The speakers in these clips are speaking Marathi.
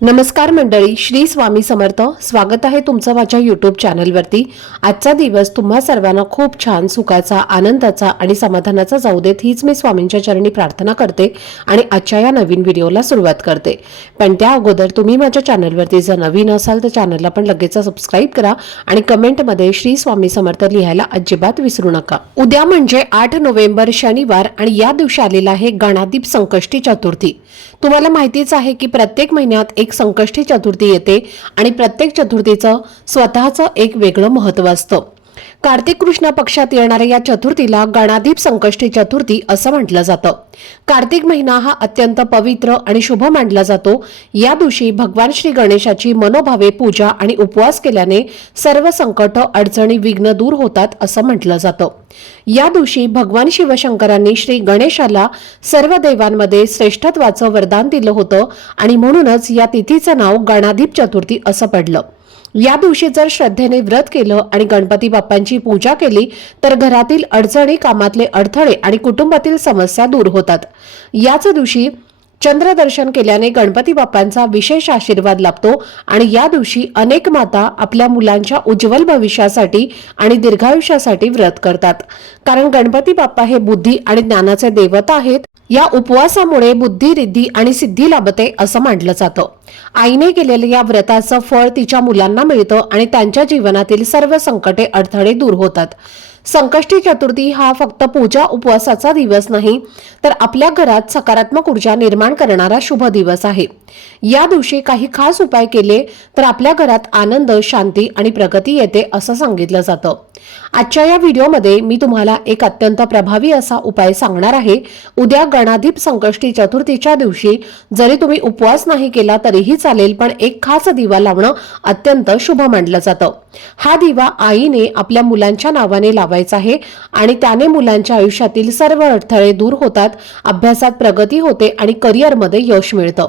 नमस्कार मंडळी श्री स्वामी समर्थ. स्वागत आहे तुमचं माझ्या यूट्यूब चॅनलवरती आजचा दिवस तुम्हा सर्वांना खूप छान सुखाचा आनंदाचा आणि समाधानाचा जाऊ देत हीच मी स्वामींच्या चरणी प्रार्थना करते आणि आजच्या या नवीन व्हिडिओला सुरुवात करते. पण त्या अगोदर तुम्ही माझ्या चॅनलवरती जर नवीन असाल तर चॅनलला पण लगेच सबस्क्राईब करा आणि कमेंटमध्ये श्री स्वामी समर्थ लिहायला अजिबात विसरू नका. उद्या म्हणजे आठ नोव्हेंबर शनिवार आणि या दिवशी आलेला आहे गणादीप संकष्टी चतुर्थी. तुम्हाला माहितीच आहे की प्रत्येक महिन्यात एक संकष्टी चतुर्थी येते आणि प्रत्येक चतुर्थीचं स्वतःचं एक वेगळं महत्त्व असतं. कार्तिक कृष्ण पक्षात येणाऱ्या या चतुर्थीला गणाधीप संकष्टी चतुर्थी असं म्हटलं जातं. कार्तिक महिना हा अत्यंत पवित्र आणि शुभ मानला जातो. या दिवशी भगवान श्री गणेशाची मनोभावे पूजा आणि उपवास केल्याने सर्व संकट अडचणी विघ्न दूर होतात असं म्हटलं जातं. या दिवशी भगवान शिवशंकरांनी श्री गणेशाला सर्व देवांमध्ये श्रेष्ठत्वाचं वरदान दिलं होतं आणि म्हणूनच या तिथीचं नाव गणाधीप चतुर्थी असं पडलं. या दिवशी जर श्रद्धेने व्रत केलं आणि गणपती बाप्पांची पूजा केली तर घरातील अडचणी कामातले अडथळे आणि कुटुंबातील समस्या दूर होतात. याच दिवशी चंद्रदर्शन केल्याने गणपती बाप्पांचा विशेष आशीर्वाद लाभतो आणि या दिवशी अनेक माता आपल्या मुलांच्या उज्ज्वल भविष्यासाठी आणि दीर्घायुष्यासाठी व्रत करतात. कारण गणपती बाप्पा हे बुद्धी आणि ज्ञानाचे देवता आहेत. या उपवासामुळे बुद्धी रिद्धी आणि सिद्धी लाभते असं मानलं जातं. आईने केलेल्या या व्रताचं फळ तिच्या मुलांना मिळतं आणि त्यांच्या जीवनातील सर्व संकटे अडथळे दूर होतात. संकष्टी चतुर्थी हा फक्त पूजा उपवासाचा दिवस नाही तर आपल्या घरात सकारात्मक ऊर्जा निर्माण करणारा शुभ दिवस आहे. या दिवशी काही खास उपाय केले तर आपल्या घरात आनंद शांती आणि प्रगती येते असं सांगितलं जातं. आजच्या या व्हिडिओमध्ये मी तुम्हाला एक अत्यंत प्रभावी असा उपाय सांगणार आहे. उद्या गणाधीप संकष्टी चतुर्थीच्या दिवशी जरी तुम्ही उपवास नाही केला तरीही चालेल पण एक खास दिवा लावणं अत्यंत शुभ मानलं जातं. हा दिवा आईने आपल्या मुलांच्या नावाने लावायचा आहे आणि त्याने मुलांच्या आयुष्यातील सर्व अडथळे दूर होतात अभ्यासात प्रगती होते आणि करिअरमध्ये यश मिळतं.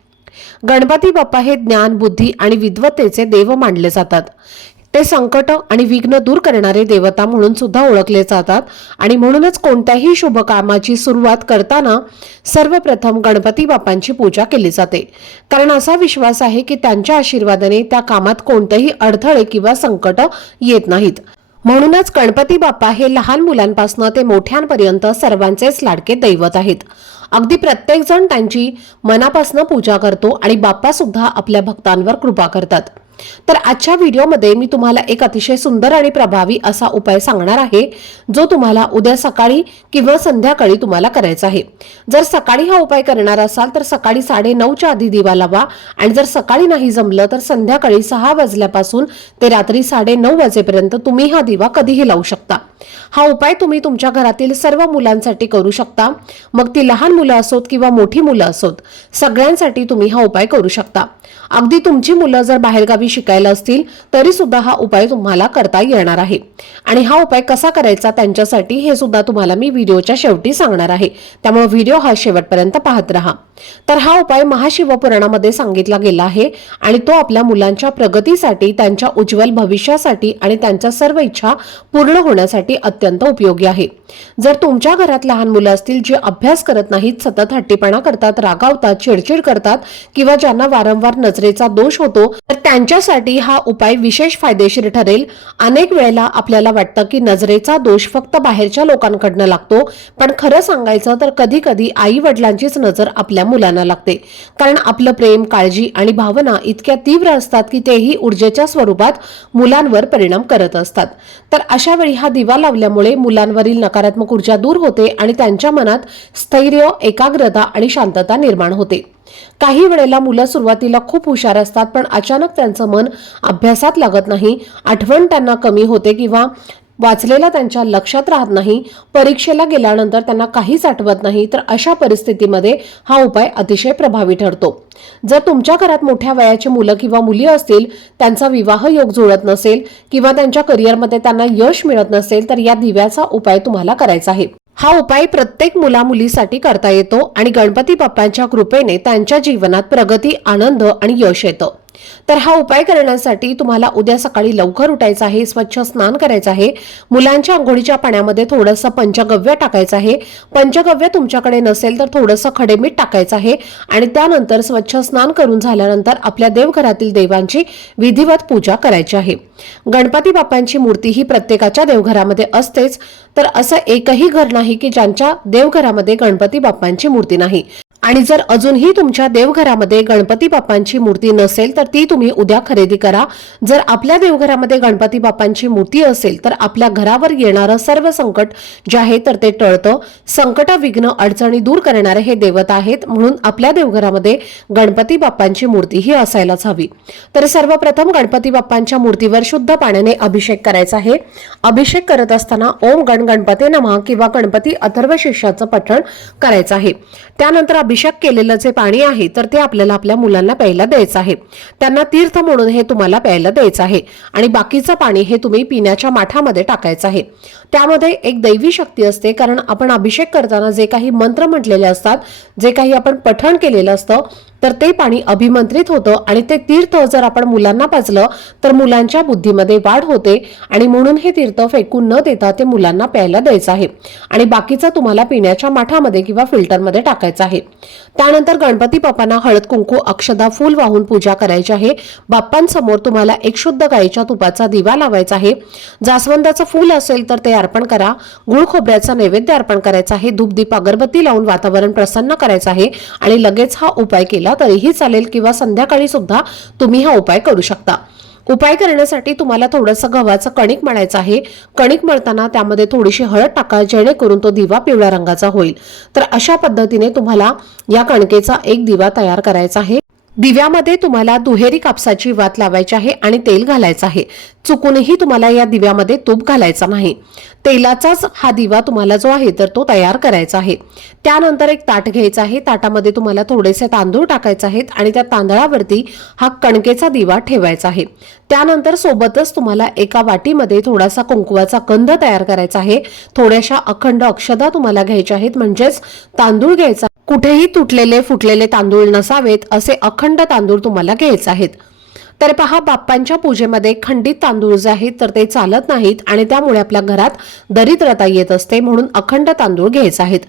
गणपती बाप्पा हे ज्ञान बुद्धी आणि विद्वत्तेचे देव मानले जातात. ते संकट आणि विघ्न दूर करणारे देवता म्हणून सुद्धा ओळखले जातात आणि म्हणूनच कोणत्याही शुभ कामाची सुरुवात करताना सर्वप्रथम गणपती बाप्पांची पूजा केली जाते. कारण असा विश्वास आहे की त्यांच्या आशीर्वादाने त्या कामात कोणतेही अडथळे किंवा संकट येत नाहीत. म्हणूनच गणपती बाप्पा हे लहान मुलांपासून ते मोठ्यांपर्यंत सर्वांचेच लाडके दैवत आहेत. अगदी प्रत्येक जण त्यांची मनापासून पूजा करतो आणि बाप्पा सुद्धा आपल्या भक्तांवर कृपा करतात. तर आजच्या व्हिडिओमध्ये मी तुम्हाला एक अतिशय सुंदर आणि प्रभावी असा उपाय सांगणार आहे जो तुम्हाला उद्या सकाळी किंवा संध्याकाळी तुम्हाला करायचा आहे. जर सकाळी हा उपाय करणार असाल तर सकाळी साडे नऊच्या आधी दिवा लावा आणि जर सकाळी नाही जमलं तर संध्याकाळी सहा वाजल्यापासून ते रात्री साडे नऊ वाजेपर्यंत तुम्ही हा दिवा कधीही लावू शकता. हा उपाय तुम्ही तुमच्या घरातील सर्व मुलांसाठी करू शकता. मग ती लहान मुलं असोत किंवा मोठी मुलं असोत सगळ्यांसाठी तुम्ही हा उपाय करू शकता. अगदी तुमची मुलं जर बाहेरगावी शिकायला असतील तरी सुद्धा हा उपाय तुम्हाला करता येणार आहे. आणि हा उपाय कसा करायचा त्यांच्यासाठी हे सुद्धा तुम्हाला मी व्हिडिओच्या शेवटी सांगणार आहे. त्यामुळे व्हिडिओ हा शेवटपर्यंत पाहत राहा. तर हा उपाय महाशिवपुराणामध्ये सांगितला गेला आहे आणि तो आपल्या मुलांच्या प्रगतीसाठी त्यांच्या उज्ज्वल भविष्यासाठी आणि त्यांच्या सर्व इच्छा पूर्ण होण्यासाठी अत्यंत उपयोगी आहे. जर तुमच्या घरात लहान मुलं असतील जे अभ्यास करत नाहीत सतत हट्टीपणा करतात रागावतात चिडचिड करतात किंवा ज्यांना वारंवार नजरेचा दोष होतो तर त्यांच्या त्यांच्यासाठी हा उपाय विशेष फायदेशीर ठरेल. अनेक वेळेला आपल्याला वाटतं की नजरेचा दोष फक्त बाहेरच्या लोकांकडनं लागतो. पण खरं सांगायचं तर कधी कधी आई वडिलांचीच नजर आपल्या मुलांना लागते. कारण आपलं प्रेम काळजी आणि भावना इतक्या तीव्र असतात की तेही ऊर्जेच्या स्वरूपात मुलांवर परिणाम करत असतात. तर अशा वेळी हा दिवा लावल्यामुळे मुलांवरील नकारात्मक ऊर्जा दूर होते आणि त्यांच्या मनात स्थैर्य एकाग्रता आणि शांतता निर्माण होते. काही वेळेला मुलं सुरुवातीला खूप हुशार असतात पण अचानक त्यांचं मन अभ्यासात लागत नाही. आठवण त्यांना कमी होते किंवा वाचलेला त्यांच्या लक्षात राहत नाही. परीक्षेला गेल्यानंतर त्यांना काहीच आठवत नाही तर अशा परिस्थितीमध्ये हा उपाय अतिशय प्रभावी ठरतो. जर तुमच्या घरात मोठ्या वयाची मुलं किंवा मुली असतील त्यांचा विवाह योग जुळत नसेल किंवा त्यांच्या करिअरमध्ये त्यांना यश मिळत नसेल तर या दिव्याचा उपाय तुम्हाला करायचा आहे. हा उपाय प्रत्येक मुला मुलीसाठी करता येतो आणि गणपती बाप्पांच्या कृपेने त्यांच्या जीवनात प्रगती आनंद आणि यश येतं. तर हा उपाय करण्यासाठी तुम्हाला उद्या सकाळी लवकर उठायचं आहे स्वच्छ स्नान करायचं आहे. मुलांच्या आंघोळीच्या पाण्यामध्ये थोडंसं पंचगव्य टाकायचं आहे. पंचगव्य तुमच्याकडे नसेल तर थोडंसं खडेमीठ टाकायचं आहे. आणि त्यानंतर स्वच्छ स्नान करून झाल्यानंतर आपल्या देवघरातील देवांची विधिवत पूजा करायची आहे. गणपती बाप्पांची मूर्ती ही प्रत्येकाच्या देवघरामध्ये असतेच. तर असं एकही घर नाही की ज्यांच्या देवघरामध्ये गणपती बाप्पांची मूर्ती नाही. आणि जर अजूनही तुमच्या देवघरामध्ये गणपती बाप्पांची मूर्ती नसेल तर ती तुम्ही उद्या खरेदी करा. जर आपल्या देवघरामध्ये गणपती बाप्पांची मूर्ती असेल तर आपल्या घरावर येणारं सर्व संकट जे आहे तर ते टळतं. संकट विघ्न अडचणी दूर करणारे हे देवता आहेत म्हणून आपल्या देवघरामध्ये गणपती बाप्पांची मूर्ती ही असायलाच हवी. तर सर्वप्रथम गणपती बाप्पांच्या मूर्तीवर शुद्ध पाण्याने अभिषेक करायचा आहे. अभिषेक करत असताना ओम गण गणपते नमः किंवा गणपती अथर्व शिष्याचं पठण करायचं आहे. त्यानंतर अभिषेक केलेलं जे पाणी आहे तर ते आपल्याला आपल्या मुलांना प्यायला द्यायचं आहे. त्यांना तीर्थ म्हणून हे तुम्हाला प्यायला द्यायचं आहे. आणि बाकीचं पाणी हे तुम्ही पिण्याच्या माठामध्ये टाकायचं आहे. त्यामध्ये एक दैवी शक्ती असते कारण आपण अभिषेक करताना जे काही मंत्र म्हटलेले असतात जे काही आपण पठण केलेलं असतं तर ते पाणी अभिमंत्रित होतं आणि ते तीर्थ जर आपण मुलांना पाजलं तर मुलांच्या बुद्धीमध्ये वाढ होते आणि म्हणून हे तीर्थ फेकून न देता ते मुलांना प्यायला द्यायचं आहे. आणि बाकीचं तुम्हाला पिण्याच्या माठामध्ये किंवा फिल्टरमध्ये टाकायचं आहे. त्यानंतर गणपती बाप्पांना हळद कुंकू अक्षदा फूल वाहून पूजा करायची आहे. बाप्पांसमोर तुम्हाला एक शुद्ध गाईच्या तुपाचा दिवा लावायचा आहे. जास्वंदाचं फूल असेल तर ते अर्पण करा. गुळ खोबऱ्याचा नैवेद्य अर्पण करायचा आहे. धूपदीप अगरबत्ती लावून वातावरण प्रसन्न करायचं आहे. आणि लगेच हा उपाय केला तरीही चालेल किंवा संध्याकाळी सुद्धा तुम्ही हा उपाय करू शकता. उपाय करण्यासाठी तुम्हाला थोडंसं गव्हाचं कणिक मळायचं आहे. कणिक मळताना त्यामध्ये थोडीशी हळद टाका जेणेकरून तो दिवा पिवळ्या रंगाचा होईल. तर अशा पद्धतीने तुम्हाला या कणकेचा एक दिवा तयार करायचा आहे. दिव्यामध्ये तुम्हाला दुहेरी कापसाची वात लावायची आहे आणि तेल घालायचं आहे. चुकूनही तुम्हाला या दिव्यामध्ये तूप घालायचा नाही. तेलाचाच हा दिवा तुम्हाला जो आहे तर तो तयार करायचा आहे. त्यानंतर एक ताट घ्यायचा आहे. ताटामध्ये तुम्हाला थोडेसे तांदूळ टाकायचे आहेत आणि त्या तांदळावरती हा कणकेचा दिवा ठेवायचा आहे. त्यानंतर सोबतच तुम्हाला एका वाटीमध्ये थोडासा कुंकुवाचा कंद तयार करायचा आहे. थोड्याशा अखंड अक्षदा तुम्हाला घ्यायच्या आहेत. म्हणजेच तांदूळ घ्यायचा कुठेही तुटलेले फुटलेले तांदूळ नसावेत असे अखंड तांदूळ तुम्हाला घ्यायचे आहेत. तर पहा बाप्पांच्या पूजेमध्ये खंडित तांदूळ जे आहेत तर ते चालत नाहीत आणि त्यामुळे आपल्या घरात दरिद्रता येत असते म्हणून अखंड तांदूळ घ्यायचे आहेत.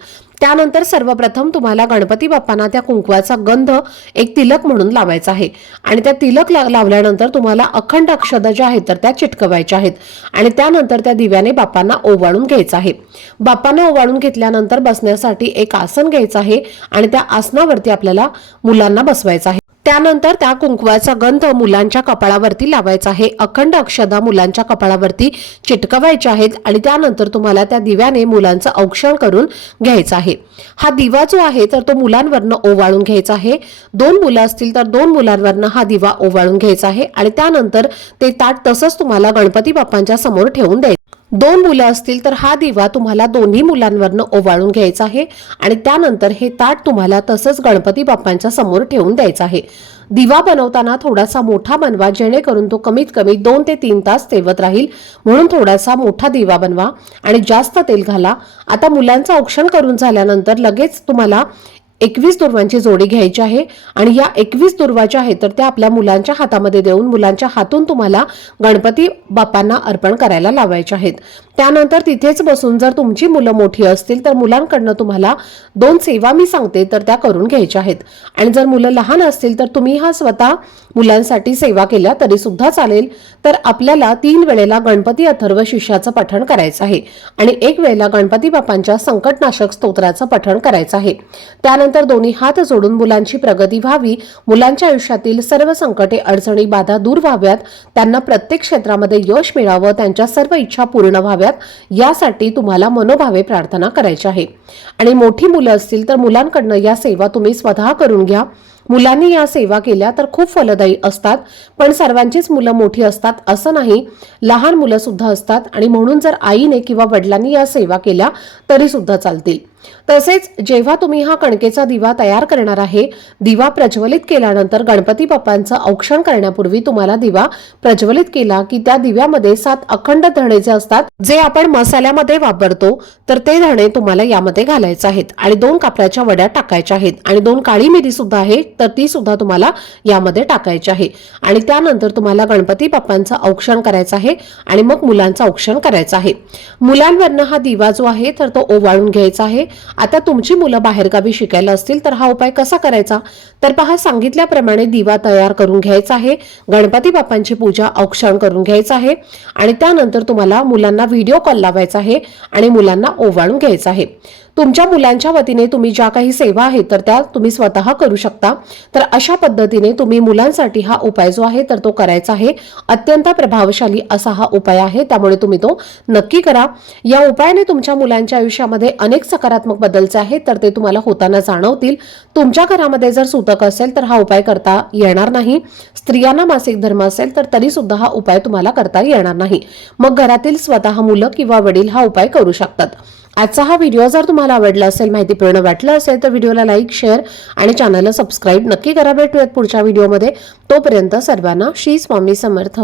त्यानंतर सर्वप्रथम तुम्हाला गणपती बाप्पांना त्या कुंकवाचा गंध एक तिलक म्हणून लावायचा आहे. आणि त्या तिलक ला- लावल्यानंतर तुम्हाला अखंड अक्षदा ज्या आहेत तर त्या चिटकवायच्या आहेत. आणि त्यानंतर त्या दिव्याने बाप्पांना ओवाळून घ्यायचं आहे. बाप्पांना ओवाळून घेतल्यानंतर बसण्यासाठी एक आसन घ्यायचं आहे आणि त्या आसनावरती आपल्याला मुलांना बसवायचं आहे. त्यानंतर त्या कुंकवाचा गंध मुलांच्या कपाळावरती लावायचा आहे. अखंड अक्षदा मुलांच्या कपाळावरती चिटकवायच्या आहेत आणि त्यानंतर तुम्हाला त्या दिव्याने मुलांचं औक्षण करून घ्यायचं आहे. हा दिवा जो आहे तर तो मुलांवरनं ओवाळून घ्यायचा आहे. दोन मुलं असतील तर दोन मुलांवरनं हा दिवा ओवाळून घ्यायचा आहे आणि त्यानंतर ते ताट तसंच तुम्हाला गणपती बाप्पांच्या समोर ठेवून द्यायचं दोन मुलं असतील तर हा दिवा तुम्हाला दोन्ही मुलांवरनं ओवाळून घ्यायचा आहे आणि त्यानंतर हे ताट तुम्हाला तसंच गणपती बाप्पांच्या समोर ठेवून द्यायचं आहे. दिवा बनवताना थोडासा मोठा बनवा जेणेकरून तो कमीत कमी दोन ते तीन तास तेवत राहील. म्हणून थोडासा मोठा दिवा बनवा आणि जास्त तेल घाला. आता मुलांचं औक्षण करून झाल्यानंतर लगेच तुम्हाला एकवीस दुर्वांची जोडी घ्यायची आहे आणि या एकवीस दुर्वा ज्या आहेत तर त्या आपल्या मुलांच्या हातामध्ये देऊन मुलांच्या हातून तुम्हाला गणपती बाप्पांना अर्पण करायला लावायचे आहेत. त्यानंतर तिथेच बसून जर तुमची मुलं मोठी असतील तर मुलांकडनं तुम्हाला दोन सेवा मी सांगते तर त्या करून घ्यायच्या आहेत. आणि जर मुलं लहान असतील तर तुम्ही हा स्वतः मुलांसाठी सेवा केल्या तरी सुद्धा चालेल. तर आपल्याला तीन वेळेला गणपती अथर्व शिष्याचं पठण करायचं आहे आणि एक वेळेला गणपती बाप्पांच्या संकटनाशक स्तोत्राचं पठण करायचं आहे. त्यानंतर दोन्ही हात जोडून मुलांची प्रगती व्हावी मुलांच्या आयुष्यातील सर्व संकटे अडचणी बाधा दूर व्हाव्यात त्यांना प्रत्येक क्षेत्रामध्ये यश मिळावं त्यांच्या सर्व इच्छा पूर्ण व्हाव्यात यासाठी तुम्हाला मनोभावे प्रार्थना करायची आहे. आणि मोठी मुलं असतील तर मुलांकडनं या सेवा तुम्ही स्वतः करून घ्या. मुलांनी या सेवा केल्या तर खूप फलदायी असतात पण सर्वांचीच मुलं मोठी असतात असं नाही. लहान मुलं सुद्धा असतात आणि म्हणून जर आईने किंवा वडिलांनी या सेवा केल्या तरी सुद्धा चालतील. तसेच जेव्हा तुम्ही हा कणकेचा दिवा तयार करणार आहे दिवा प्रज्वलित केल्यानंतर गणपती बाप्पांचं औक्षण करण्यापूर्वी तुम्हाला दिवा प्रज्वलित केला की त्या दिव्यामध्ये सात अखंड धणे जे असतात जे आपण मसाल्यामध्ये वापरतो तर ते धणे तुम्हाला यामध्ये घालायचे आहेत. आणि दोन कापडाच्या वड्या टाकायच्या आहेत. आणि दोन काळी मिरी सुद्धा आहे तर ती सुद्धा तुम्हाला यामध्ये टाकायची आहे. आणि त्यानंतर तुम्हाला गणपती बाप्पांचं औक्षण करायचं आहे आणि मग मुलांचं औक्षण करायचं आहे. मुलांवरनं हा दिवा जो आहे तर तो ओवाळून घ्यायचा आहे. आता तुमची मुलं बाहेरगावी शिकायला असतील तर हा उपाय कसा करायचा? तर पहा सांगितल्याप्रमाणे दिवा तयार करून घ्यायचा आहे गणपती बाप्पांची पूजा औक्षण करून घ्यायचं आहे आणि त्यानंतर तुम्हाला मुलांना व्हिडिओ कॉल लावायचा आहे आणि मुलांना ओवाळून घ्यायचं आहे. तुमच्या मुलांच्या वतीने तुम्ही ज्या काही सेवा आहेत तर त्या तुम्ही स्वतः करू शकता. तर अशा पद्धतीने तुम्ही मुलांसाठी हा उपाय जो आहे तर तो करायचा आहे. अत्यंत प्रभावशाली असा हा उपाय आहे त्यामुळे तुम्ही तो नक्की करा. या उपायाने तुमच्या मुलांच्या आयुष्यामध्ये अनेक सकारात्मक सकारात्मक बदलचे आहेत तर ते तुम्हाला होताना जाणवतील. तुमच्या घरामध्ये जर सुतक असेल तर हा उपाय करता येणार नाही. स्त्रियांना मासिक धर्म असेल तर तरी सुद्धा हा उपाय तुम्हाला करता येणार नाही. मग घरातील स्वतः मुलं किंवा वडील हा उपाय करू शकतात. आजचा हा व्हिडिओ जर तुम्हाला आवडला असेल माहितीपूर्ण वाटलं असेल तर व्हिडिओला लाईक शेअर आणि चॅनलला सबस्क्राईब नक्की करा. भेटूयात पुढच्या व्हिडिओमध्ये. तोपर्यंत सर्वांना श्री स्वामी समर्थ.